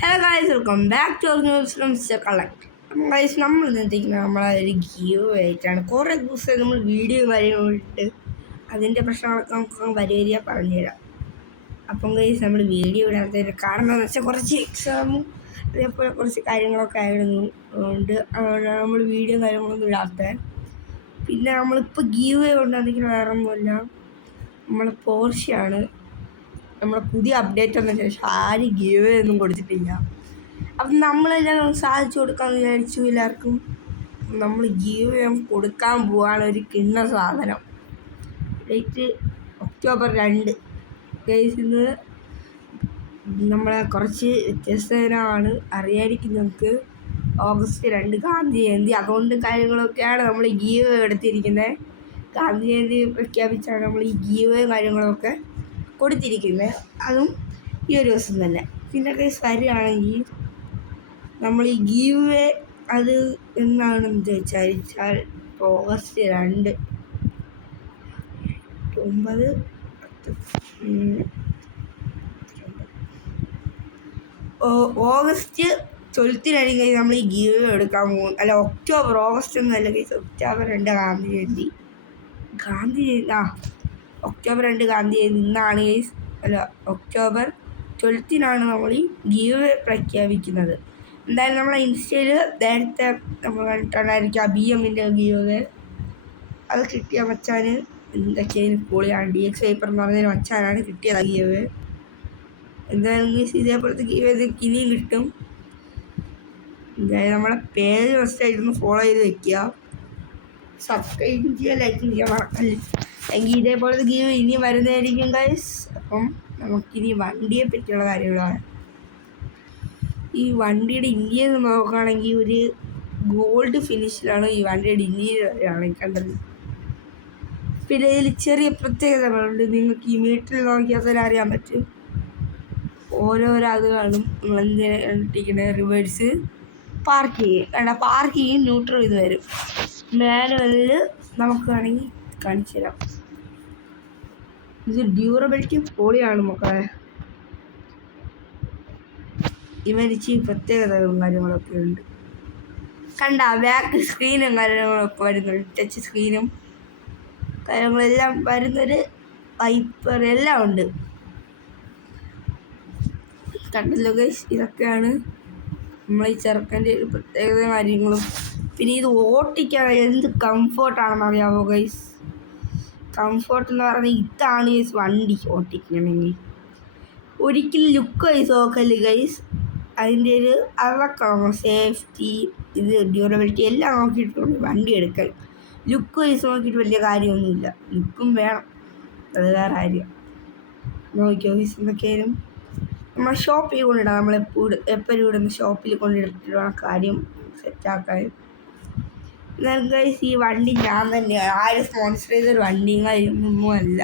Hello guys, welcome back to our news from mister collect. Guys, നമ്മൾ നിർത്തിക്കുന്നത് നമ്മളെ ഒരു ഗീവ് ആയിട്ടാണ്. കുറേ ദിവസം നമ്മൾ വീഡിയോ കാര്യങ്ങളും ഇട്ട് അതിൻ്റെ പ്രശ്നങ്ങളൊക്കെ നമുക്ക് വരിക പറഞ്ഞുതരാം. അപ്പം ഗൈസ്, നമ്മൾ വീഡിയോ ഇടാത്തതിൻ്റെ കാരണം എന്ന് വെച്ചാൽ കുറച്ച് എക്സാമും അതേപോലെ കുറച്ച് കാര്യങ്ങളൊക്കെ ആയിരുന്നു. അതുകൊണ്ട് നമ്മൾ വീഡിയോ കാര്യങ്ങളൊന്നും ഇടാത്തത്. പിന്നെ നമ്മളിപ്പോൾ ഗീവ് കൊണ്ടുവന്നിരിക്കുന്ന വേറെ ഒന്നുമില്ല, നമ്മളെ പോർഷയാണ്. നമ്മളെ പുതിയ അപ്ഡേറ്റ് ഒന്നും ശേഷം ആരും ഗീവ് ഒന്നും കൊടുത്തിട്ടില്ല. അപ്പം നമ്മളെല്ലാം സാധിച്ചു കൊടുക്കാമെന്ന് വിചാരിച്ചു എല്ലാവർക്കും. നമ്മൾ ഗീവ് കൊടുക്കാൻ പോവാണ് ഒരു കിണ്ണ സാധനം. Date October 2. ഇന്ന് നമ്മളെ കുറച്ച് വ്യത്യസ്തമാണ്, അറിയായിരിക്കും നമുക്ക്. ഓഗസ്റ്റ് 2 ഗാന്ധി ജയന്തി, അതുകൊണ്ടും കാര്യങ്ങളൊക്കെയാണ് നമ്മൾ ഈ ഗീവ് എടുത്തിരിക്കുന്നത്. ഗാന്ധി ജയന്തി പ്രഖ്യാപിച്ചാണ് നമ്മൾ ഈ ഗീവ് കാര്യങ്ങളൊക്കെ കൊടുത്തിരിക്കുന്നത്, അതും ഈ ഒരു ദിവസം തന്നെ. പിന്നെ കേസ് വരികയാണെങ്കിൽ നമ്മൾ ഈ ഗീവ് അത് എന്നാണെന്ന് ചോദിച്ചാൽ ഓഗസ്റ്റ് 2 9 ഓഗസ്റ്റ് 12 നമ്മൾ ഈ ഗീവ് എടുക്കാൻ പോകും. അല്ല, ഓഗസ്റ്റ് ഒന്നല്ല case, October 2 Gandhi Jayanti. October 2 Gandhi Jayanti ഇന്നാണ് കേസ്. അല്ല, ഒക്ടോബർ 12 നമ്മൾ ഈ ഗീവ് പ്രഖ്യാപിക്കുന്നത്. എന്തായാലും നമ്മളെ ഇൻസ്റ്റയിൽ നേരത്തെ നമ്മൾ കണ്ടിട്ടുണ്ടായിരിക്കും BMൻ്റെ ഗീവ്. അത് കിട്ടിയ മച്ചാന് എന്തൊക്കെയാണ് പൊളിയാണ്. DX പേപ്പർ എന്ന് പറഞ്ഞൊരു മച്ചാനാണ് കിട്ടിയത് ഗീവ്. എന്തായാലും ഇതേപോലത്തെ ഗീവ് ഇനിയും കിട്ടും. എന്തായാലും നമ്മളെ പേജ് മസ്റ്റായിട്ടൊന്ന് ഫോളോ ചെയ്ത് വെക്കുക, സബ്സ്ക്രൈബ് ചെയ്യുക, ലൈക്ക് ചെയ്യുക മറക്കല്ല. എങ്കിൽ ഇതേപോലത്തെ ഗീവ് ഇനി വരുന്നതായിരിക്കും ഗൈസ്. അപ്പം നമുക്കിനി വണ്ടിയെ പറ്റിയുള്ള കാര്യങ്ങളാണ്. ഈ വണ്ടിയുടെ ഇന്ത്യയിൽ നിന്ന് നോക്കുകയാണെങ്കിൽ ഒരു ഗോൾഡ് ഫിനിഷിലാണ് ഈ വണ്ടിയുടെ ഇന്ത്യയിലാണ് കണ്ടത്. പിന്നെ ഇതിൽ ചെറിയ പ്രത്യേകതകളുണ്ട്. നിങ്ങൾക്ക് ഈ മീറ്ററിൽ നോക്കിയാൽ അറിയാൻ പറ്റും. ഓരോരോ അത് കാണും. നമ്മൾ എന്തിനാണ് കണ്ടിരിക്കുന്നത്, റിവേഴ്സ്, പാർക്കിങ് ന്യൂട്രൽ ഇത് വരും. മാനുവലിൽ നമുക്ക് വേണമെങ്കിൽ കാണിച്ചു തരാം. ഇത് ഡ്യൂറബിലിറ്റി പൊളിയാണ് മക്കളെ. ഇവനിച്ച് പ്രത്യേകതകളും കാര്യങ്ങളൊക്കെ ഉണ്ട്. ബാക്ക് സ്ക്രീനും കാര്യങ്ങളൊക്കെ വരുന്നുണ്ട്. ടച്ച് സ്ക്രീനും കാര്യങ്ങളെല്ലാം വരുന്നൊരു വൈപ്പർ എല്ലാം ഉണ്ട്. കണ്ടല്ലോ ഗൈസ്, ഇതൊക്കെയാണ് നമ്മളീ ചെറുക്കൻ്റെ ഒരു പ്രത്യേകത കാര്യങ്ങളും. പിന്നെ ഇത് ഓട്ടിക്കാൻ എന്ത് കംഫോർട്ടാണെന്ന് അറിയാമോ ഗൈസ്? കംഫോർട്ട് എന്ന് പറഞ്ഞാൽ ഇതാണ് ഗൈസ്. വണ്ടി ഓട്ടിക്കണമെങ്കിൽ ഒരിക്കലും ലുക്ക് വൈസ് നോക്കല് ഗൈസ്. അതിൻ്റെ ഒരു അതൊക്കെ സേഫ്റ്റി, ഇത് ഡ്യൂറബിലിറ്റി എല്ലാം നോക്കിയിട്ടുണ്ട് വണ്ടി എടുക്കൽ. ലുക്ക് വൈസ് നോക്കിയിട്ട് വലിയ കാര്യമൊന്നുമില്ല. ലുക്കും വേണം, അത് വേറെ കാര്യം. നോക്കിയോ ഗൈസ്, എന്തൊക്കെയായാലും നമ്മൾ ഷോപ്പിൽ കൊണ്ടിടാം. എപ്പോഴും ഇടുന്ന ഷോപ്പിൽ കൊണ്ടിട്ടിട്ട് വേണം കാര്യം സെറ്റാക്കാൻ. എന്നാൽ ഗൈസ്, ഈ വണ്ടി ഞാൻ തന്നെയാണ്. ആരും സ്പോൺസർ ചെയ്തൊരു വണ്ടിയും കാര്യങ്ങളൊന്നും അല്ല.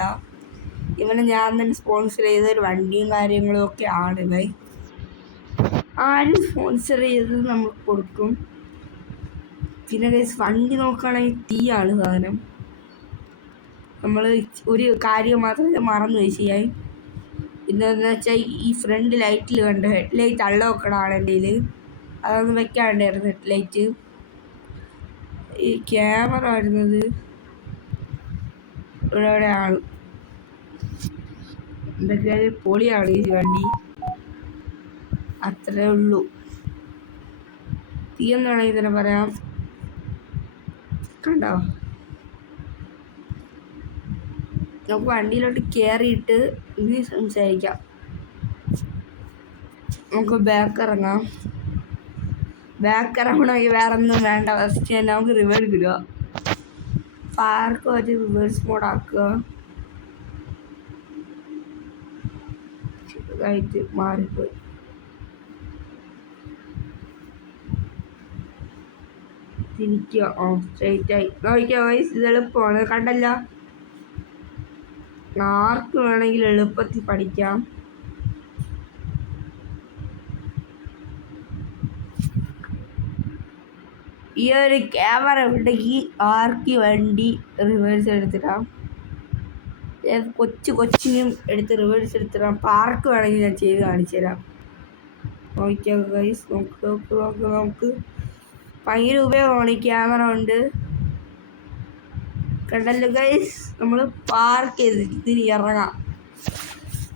ഇവനെ ഞാൻ തന്നെ സ്പോൺസർ ചെയ്തൊരു വണ്ടിയും കാര്യങ്ങളും ഒക്കെ ആണ് ഗൈസ്. ആരും സ്പോൺസർ ചെയ്തത് നമ്മൾ കൊടുക്കും. പിന്നെ ഗൈസ്, വണ്ടി നോക്കുകയാണെങ്കിൽ തീയാണ് സാധനം. നമ്മൾ ഒരു കാര്യം മാത്രമേ മറന്നു ചെയ്യാൻ. പിന്നെന്ന് വെച്ചാൽ ഈ ഫ്രണ്ട് ലൈറ്റിൽ കണ്ട് ഹെഡ് ലൈറ്റ് അള്ള വെക്കണമാണ് എൻ്റെ കയ്യിൽ. അതൊന്നും വെക്കാണ്ടായിരുന്നു ഹെഡ് ലൈറ്റ്. ഈ ക്യാമറ വരുന്നത് ഇവിടെയാണ്. എന്തൊക്കെയാണ് പൊളിയാണ് ഈ വണ്ടി, അത്രേ ഉള്ളൂ. തീയെന്ന് വേണമെങ്കിൽ തന്നെ പറയാം. കണ്ടോ, നമുക്ക് വണ്ടിയിലോട്ട് കയറിയിട്ട് ഇനി സംസാരിക്കാം. നമുക്ക് ബാക്ക് ഇറങ്ങണമെങ്കിൽ വേറെ ഒന്നും വേണ്ട. ഫസ്റ്റ് തന്നെ നമുക്ക് റിവേഴ്സ് ഇടുക. പാർക്ക് വെച്ച് റിവേഴ്സ് മോഡ് ആക്കുക. ചെറുതായിട്ട് മാറിപ്പോയി. തിരിക്കുക. സ്ട്രെയിറ്റായി നോക്കിയോ വയസ്സ്. ഇത് എളുപ്പമാണ്, കണ്ടല്ല. ആർക്ക് വേണമെങ്കിൽ എളുപ്പത്തിൽ പഠിക്കാം. ഈ ഒരു ക്യാമറ ഉണ്ടെങ്കിൽ ആർക്ക് വണ്ടി റിവേഴ്സ് എടുത്തിടാം. കൊച്ചിനും എടുത്ത് റിവേഴ്സ് എടുത്തിടാം. പാർക്ക് വേണമെങ്കിൽ ഞാൻ ചെയ്ത് കാണിച്ചു തരാം. നോക്കിയാൽ ഗൈസ് നമുക്ക് ഭയങ്കര ഉപയോഗമാണ്. ഈ ക്യാമറ ഉണ്ട്, കണ്ടല്ലോ ഗൈസ്. നമ്മൾ പാർക്ക് ചെയ്ത് ഇതിന് ഇറങ്ങാം.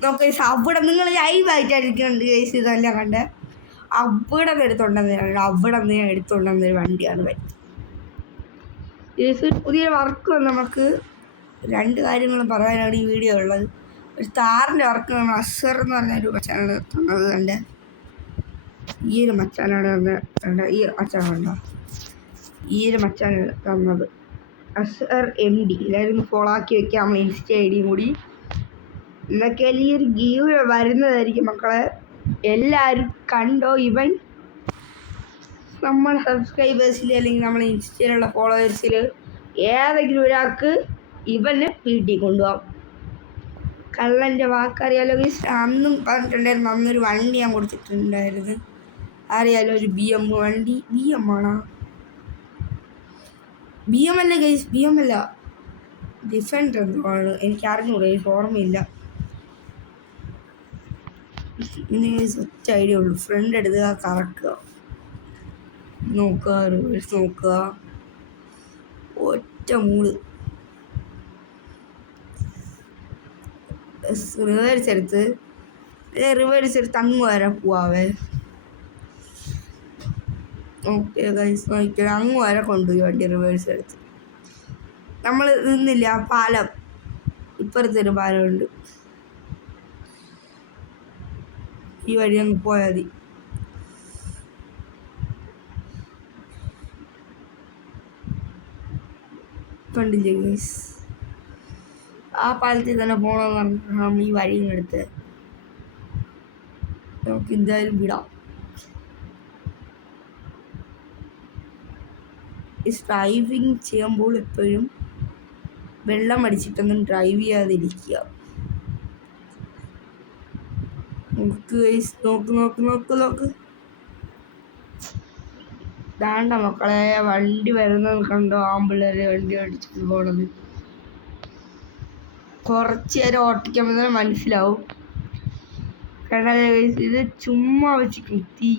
നമുക്ക് ഗൈസ് അവിടെ നിങ്ങൾ ലൈവായിട്ടായിരിക്കുന്നുണ്ട് ഗൈസ്, ഇതെല്ലാം കണ്ട് അവിടെ നിന്ന് എടുത്തുകൊണ്ടുവന്നൊരു വണ്ടിയാണ് ഗൈസ്. പുതിയ വർക്ക് നമുക്ക് 2 കാര്യങ്ങൾ പറയാനാണ് ഈ വീഡിയോ ഉള്ളത്. ഒരു താറിൻ്റെ വർക്ക് നമ്മൾ അസർ എന്ന് പറഞ്ഞൊരു മച്ചാനാണ് തന്നത്. കണ്ട് ഈ ഒരു മച്ചാനാണ് ഈ മച്ചാനുണ്ടോ, ഈ ഒരു മച്ചാനാണ് തന്നത്, അസർ MD. എല്ലാവരും ഫോളോ ആക്കി വെക്കാം, നമ്മൾ ഇൻസ്റ്റ ID കൂടി. എന്നൊക്കെ ഈ ഒരു ഗീവ് വരുന്നതായിരിക്കും മക്കളെ. എല്ലാവരും കണ്ടോ. ഇവൻ നമ്മളെ സബ്സ്ക്രൈബേഴ്സിൽ അല്ലെങ്കിൽ നമ്മളെ ഇൻസ്റ്റയിലുള്ള ഫോളോവേഴ്സിൽ ഏതെങ്കിലും ഒരാൾക്ക് ഇവന് വീട്ടിൽ കൊണ്ടുപോകാം. കള്ളൻ്റെ വാക്കറിയാലോ. അന്നും പറഞ്ഞിട്ടുണ്ടായിരുന്നു, അന്നൊരു വണ്ടി ഞാൻ കൊടുത്തിട്ടുണ്ടായിരുന്നു, അറിയാലോ, ഒരു BM വണ്ടി. BM ആണോ? BM അല്ല ഗൈസ്, BM അല്ല, ഡിഫൻഡർ എന്താണ് എനിക്ക് അറിഞ്ഞൂടെ, ഓർമ്മയില്ല. ഇനി ഒറ്റ ഐഡിയ ഉള്ളൂ, ഫ്രണ്ട് എടുക്കുക, കറക്കുക, നോക്കുക, റിവേഴ്സ് നോക്കുക, ഒറ്റ മൂട്, റിവേഴ്സ് എടുത്ത് അങ്ങ് വരെ പോവാവേ. ഓക്കെ ഗൈസ്, നോക്കിയാൽ അങ്ങ് വരെ കൊണ്ടുപോയി വണ്ടി റിവേഴ്സ് എടുത്ത്. നമ്മൾ നിന്നില്ല, ആ പാലം ഇപ്പുറത്തൊരു പാലമുണ്ട്, ഈ വഴി അങ്ങ് പോയാൽ മതി. കണ്ടില്ലേ ഗൈസ്, ആ പാലത്തിൽ തന്നെ പോകണമെന്ന് പറഞ്ഞിട്ടാണ് നമ്മൾ ഈ വഴിയും എടുത്ത്. നമുക്ക് എന്തായാലും വിടാം. ഈ ഡ്രൈവിങ് ചെയ്യുമ്പോൾ എപ്പോഴും വെള്ളം അടിച്ചിട്ടൊന്നും ഡ്രൈവ് ചെയ്യാതിരിക്കുക. നോക്ക് ദാണ്ട മക്കളെ, വണ്ടി വരുന്നത് കണ്ടോ, ആമ്പിള്ളേര് വണ്ടി ഓടിച്ചിട്ട് പോണത്. കുറച്ച് നേരം ഓട്ടിക്കുമ്പോൾ തന്നെ മനസ്സിലാവും. കാരണം ഇത് ചുമ്മാ വെച്ച് കുത്തി.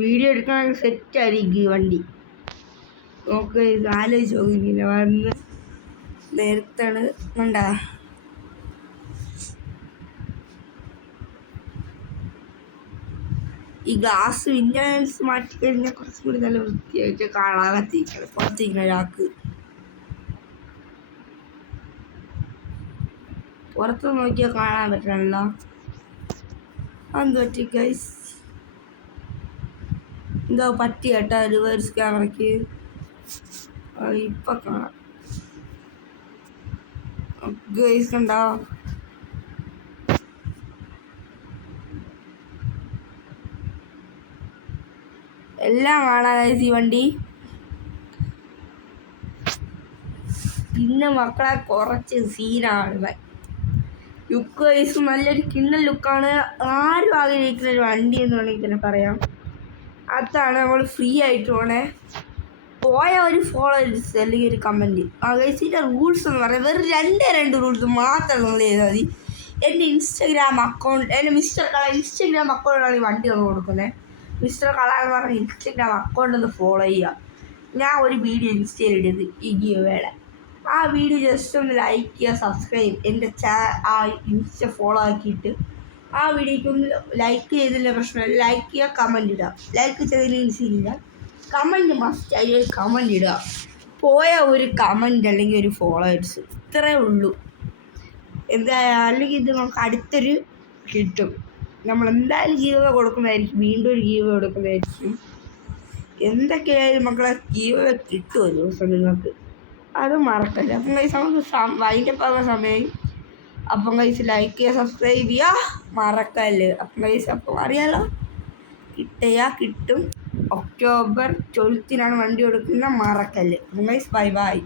വീഡിയോ എടുക്കണമെങ്കിൽ സെറ്റായിരിക്കും ഈ വണ്ടി. നോക്ക്, ഇത് ആലോചിച്ച് നോക്കിയില്ല, വന്ന് നേരത്താണ് കണ്ടാ. ഈ ഗ്ലാസ് വിൻഡോസ് മാറ്റിക്കഴിഞ്ഞാൽ കുറച്ചും കൂടി നല്ല വൃത്തിയായിട്ട് കാണാകത്തിരിക്കണം പുറത്തിരിക്കുന്ന ഒരാൾക്ക്. പുറത്ത് നോക്കിയാൽ കാണാൻ പറ്റണല്ലോ. അതെന്ത് പറ്റി ഗൈസ്, എന്തോ പറ്റി കേട്ടോ റിവേഴ്സ് ക്യാമറയ്ക്ക്. ഇപ്പം കാണാം ഗൈസ്, കണ്ടോ. എല്ലാം കാണാതായി ഈ വണ്ടി. പിന്നെ മക്കളെ കുറച്ച് സീനാണ്. ലുക്ക് വൈസ് നല്ലൊരു കിണ്ണൽ ലുക്കാണ്. ആരും ആഗ്രഹിക്കുന്ന ഒരു വണ്ടി എന്ന് വേണമെങ്കിൽ തന്നെ പറയാം. അതാണ് നമ്മൾ ഫ്രീ ആയിട്ട് പോയ ഒരു ഫോളോവേഴ്സ് അല്ലെങ്കിൽ ഒരു കമൻറ്റ്. ആ ഗൈസിൻ്റെ റൂൾസ് എന്ന് പറയാം, വെറും 2 റൂൾസ് മാത്രം നിങ്ങൾ ചെയ്താൽ മതി. എൻ്റെ ഇൻസ്റ്റഗ്രാം അക്കൗണ്ട്, എൻ്റെ മിസ്റ്റർ കള ഇൻസ്റ്റഗ്രാം അക്കൗണ്ടാണ് ഈ വണ്ടി ഒന്ന് കൊടുക്കുന്നത്. മിസ്റ്റർ കള എന്ന് പറഞ്ഞ ഇൻസ്റ്റഗ്രാം അക്കൗണ്ട് ഒന്ന് ഫോളോ ചെയ്യുക. ഞാൻ ഒരു വീഡിയോ ഇൻസ്റ്റയിൽ ഇടുന്നത് ഈ ഗീവേടെ, ആ വീഡിയോ ജസ്റ്റ് ഒന്ന് ലൈക്ക് ചെയ്യുക, സബ്സ്ക്രൈബ്, എൻ്റെ ആ ഇൻസ്റ്റ ഫോളോ ആക്കിയിട്ട് ആ വീഡിയോയ്ക്ക് ഒന്ന് ലൈക്ക് ചെയ്തില്ല പ്രശ്നമില്ല, ലൈക്ക് ചെയ്യുക, കമൻറ്റ് ഇടുക. ലൈക്ക് ചെയ്തതില്ല, കമൻറ്റ് മസ്റ്റ് അതിൽ കമൻറ്റ് ഇടുക. പോയ ഒരു കമൻറ്റ് അല്ലെങ്കിൽ ഒരു ഫോളോവേഴ്സ്, ഇത്രയേ ഉള്ളൂ. എന്തായാലും അല്ലെങ്കിൽ ഇത് നമുക്ക് അടുത്തൊരു കിട്ടും. നമ്മളെന്തായാലും ഗീവ് കൊടുക്കുന്നതായിരിക്കും, വീണ്ടും ഒരു ഗീവ് കൊടുക്കുന്നതായിരിക്കും. എന്തൊക്കെയായാലും മക്കളെ ഗീവ് കിട്ടും ഒരു ദിവസം നിങ്ങൾക്ക്, അത് മറക്കല്ല. അപ്പം കൈസ് നമുക്ക് വൈൻഡപ്പ് ആകുന്ന സമയം. അപ്പം കൈസ് ലൈക്ക് ചെയ്യുക, സബ്സ്ക്രൈബ് ചെയ്യുക, മറക്കല്ല്. അപ്പം കൈസ് അപ്പം അറിയാലോ, കിട്ടും. ഒക്ടോബർ 12 വണ്ടി കൊടുക്കുന്ന, മറക്കല്ല്. അപ്പം കൈസ് ബൈ.